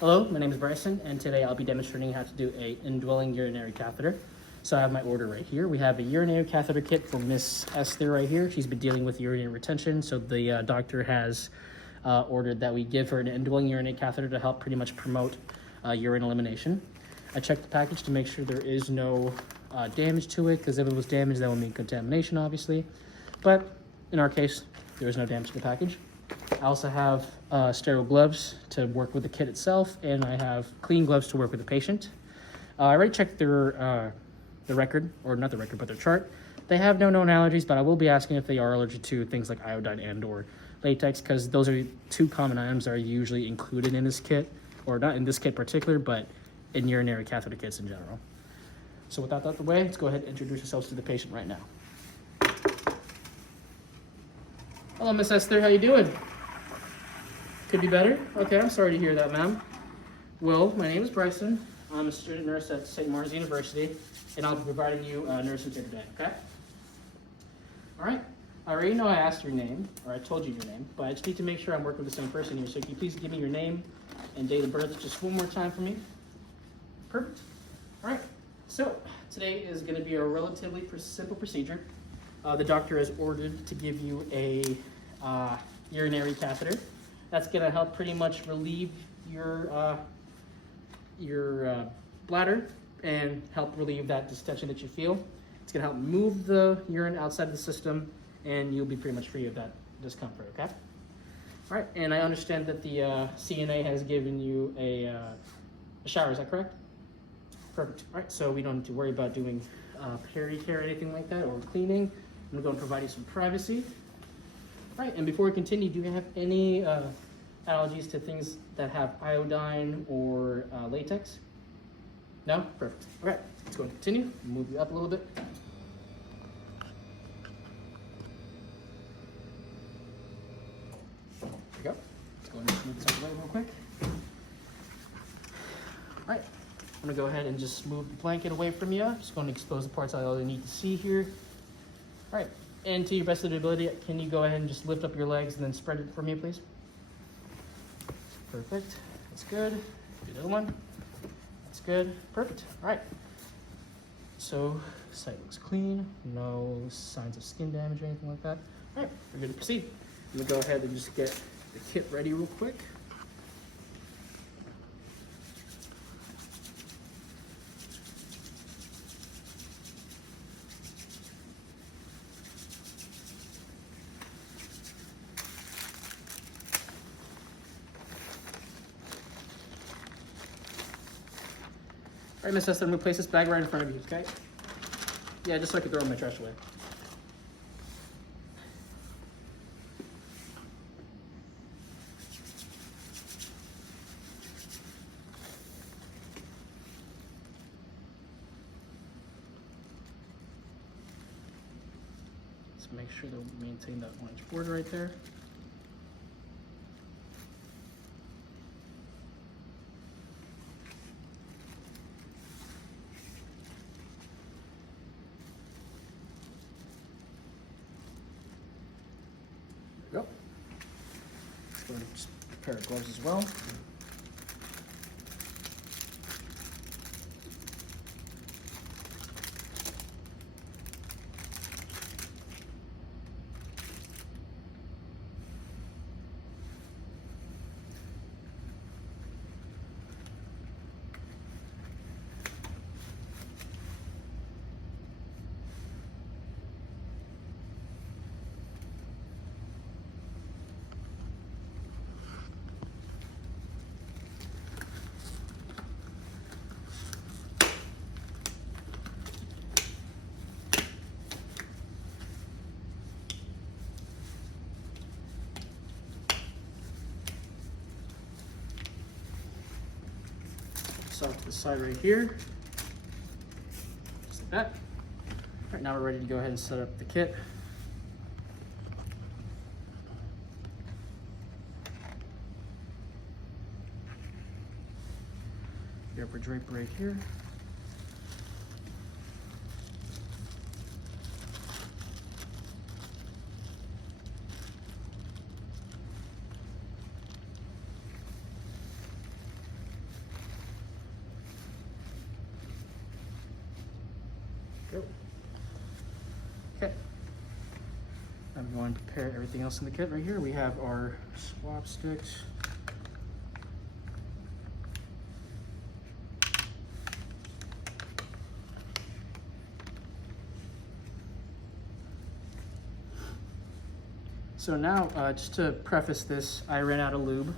Hello, my name is Bryson, and today I'll be demonstrating how to do a indwelling urinary catheter. So I have my order right here. We have a urinary catheter kit for Miss Esther right here. She's been dealing with urinary retention, so the doctor has ordered that we give her an indwelling urinary catheter to help pretty much promote urine elimination. I checked the package to make sure there is no damage to it, because if it was damaged, that would mean contamination, obviously. But in our case, there is no damage to the package. I also have sterile gloves to work with the kit itself, and I have clean gloves to work with the patient. I already checked their the record, or not the record, but their chart. They have no known allergies, but I will be asking if they are allergic to things like iodine and or latex, because those are two common items that are usually included in this kit, or not in this kit in particular, but in urinary catheter kits in general. So with that out of the way, let's go ahead and introduce yourselves to the patient right now. Hello, Miss Esther, how you doing? Could be better? Okay, I'm sorry to hear that, ma'am. Well, my name is Bryson. I'm a student nurse at St. Martin's University, and I'll be providing you nursing care today, okay? All right, I already know I asked your name, or I told you your name, but I just need to make sure I'm working with the same person here. So can you please give me your name and date of birth just one more time for me? Perfect. All right, so today is gonna be a relatively simple procedure. The doctor has ordered to give you a urinary catheter. That's gonna help pretty much relieve your bladder and help relieve that distension that you feel. It's gonna help move the urine outside of the system, and you'll be pretty much free of that discomfort, okay? All right, and I understand that the CNA has given you a shower, is that correct? Perfect. All right, so we don't need to worry about doing peri-care or anything like that, or cleaning. I'm gonna go and provide you some privacy. All right, and before we continue, do you have any allergies to things that have iodine or latex? No? Perfect. All right, let's go and continue. Move you up a little bit. There we go. Let's go ahead and move this up real quick. All right, I'm gonna go ahead and just move the blanket away from you. Just going to expose the parts I really need to see here. All right, and to your best of your ability, can you go ahead and just lift up your legs and then spread it for me, please? Perfect. That's good. Do the other one. That's good. Perfect. All right. So, site looks clean. No signs of skin damage or anything like that. All right, we're good to proceed. I'm gonna go ahead and just get the kit ready real quick. All right, Miss Esther, I'm gonna place this bag right in front of you, okay? Yeah, just so I can throw my trash away. Let's make sure to maintain that orange border right there. There we go. Let's go ahead and just prepare our gloves as well. Off to the side right here, just like that. All right, now we're ready to go ahead and set up the kit. Your upper draper right here. Go. Okay. I'm going to prepare everything else in the kit right here. We have our swab sticks. So now, just to preface this, I ran out of lube.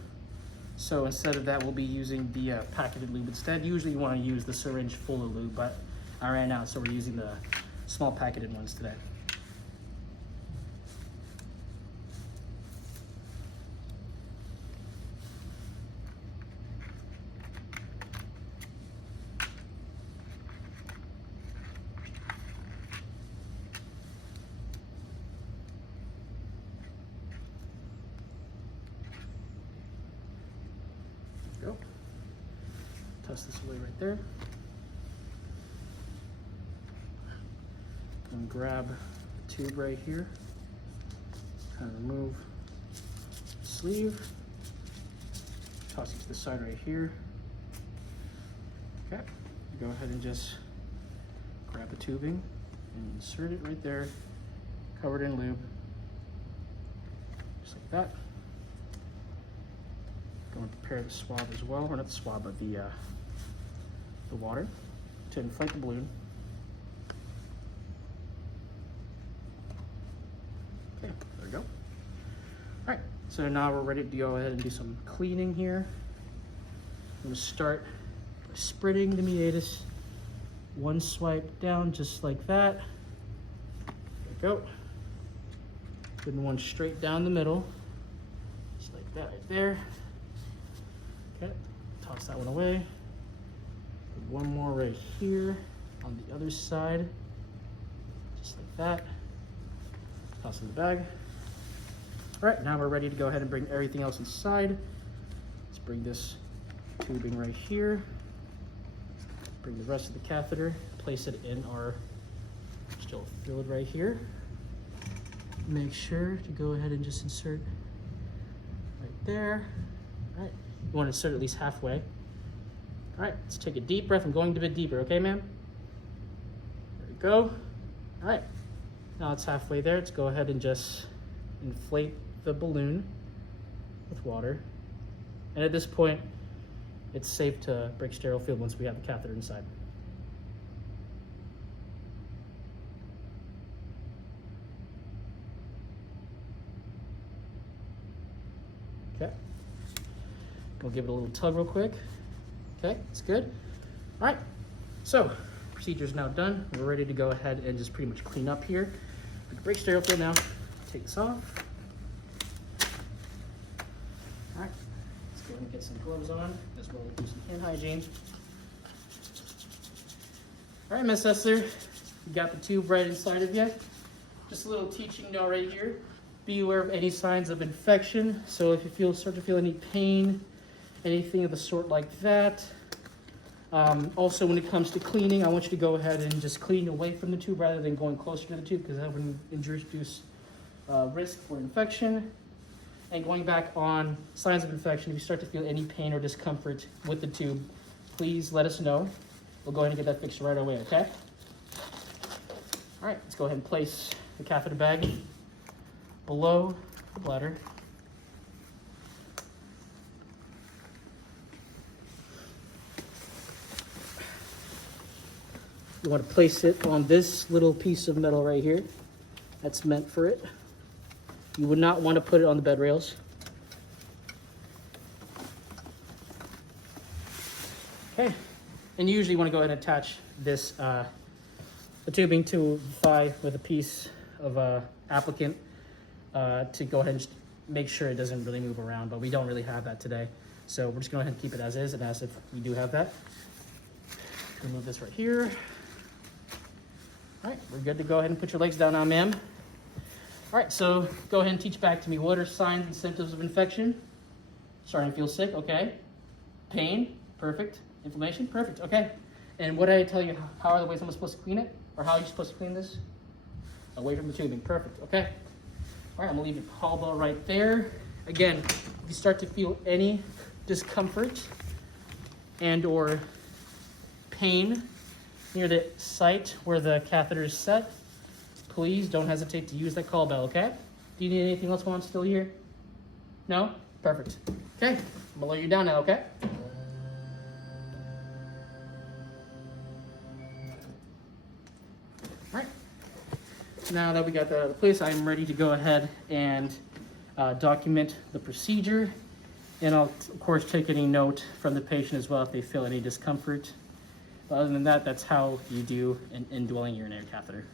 So instead of that, we'll be using the packeted lube instead. Usually you want to use the syringe full of lube, but I ran out, so we're using the small packeted ones today. Go. Tuss this away right there. And grab the tube right here. Kind of remove the sleeve. Toss it to the side right here. Okay. Go ahead and just grab the tubing and insert it right there, covered in lube. Just like that. Going to prepare the swab as well, or not the swab, but the water to inflate the balloon. Okay, there we go. All right, so now we're ready to go ahead and do some cleaning here. I'm going to start by spreading the meatus. One swipe down just like that. There we go. Putting one straight down the middle, just like that right there. Okay, toss that one away. Put one more right here on the other side, just like that. Toss in the bag. All right, now we're ready to go ahead and bring everything else inside. Let's bring this tubing right here. Bring the rest of the catheter, place it in our still fluid right here. Make sure to go ahead and just insert right there. All right. You want to insert at least halfway. All right, let's take a deep breath. I'm going a bit deeper, okay, ma'am? There we go. All right, now it's halfway there. Let's go ahead and just inflate the balloon with water. And at this point, it's safe to break sterile field once we have the catheter inside. Okay. We'll give it a little tug real quick. Okay, it's good. All right, so procedure's now done. We're ready to go ahead and just pretty much clean up here. We can break sterile field now. Take this off. All right, let's go ahead and get some gloves on, as well as do some hand hygiene. All right, Miss Esther, you got the tube right inside of you. Just a little teaching note right here. Be aware of any signs of infection. So if you start to feel any pain, anything of the sort like that. Also, when it comes to cleaning, I want you to go ahead and just clean away from the tube rather than going closer to the tube, because that would introduce risk for infection. And going back on signs of infection, if you start to feel any pain or discomfort with the tube, please let us know. We'll go ahead and get that fixed right away, okay? All right, let's go ahead and place the catheter bag below the bladder. You want to place it on this little piece of metal right here. That's meant for it. You would not want to put it on the bed rails. Okay, and usually you want to go ahead and attach this, the tubing to the thigh with a piece of applicant to go ahead and just make sure it doesn't really move around, but we don't really have that today. So we're just going to go ahead and keep it as is, and as if we do have that. Remove this right here. All right, we're good to go ahead and put your legs down now, ma'am. All right, so go ahead and teach back to me. What are signs and symptoms of infection? Starting to feel sick, okay. Pain, perfect. Inflammation, perfect, okay. And what did I tell you? How are the ways I'm supposed to clean it? Or how are you supposed to clean this? Away from the tubing, perfect, okay. All right, I'm gonna leave your call bell right there. Again, if you start to feel any discomfort and or pain, near the site where the catheter is set, please don't hesitate to use that call bell, okay? Do you need anything else while I'm still here? No? Perfect. Okay, I'm gonna lay you down now, okay? All right. Now that we got that out of place, I'm ready to go ahead and document the procedure. And I'll, of course, take any note from the patient as well if they feel any discomfort. But other than that, that's how you do an indwelling urinary catheter.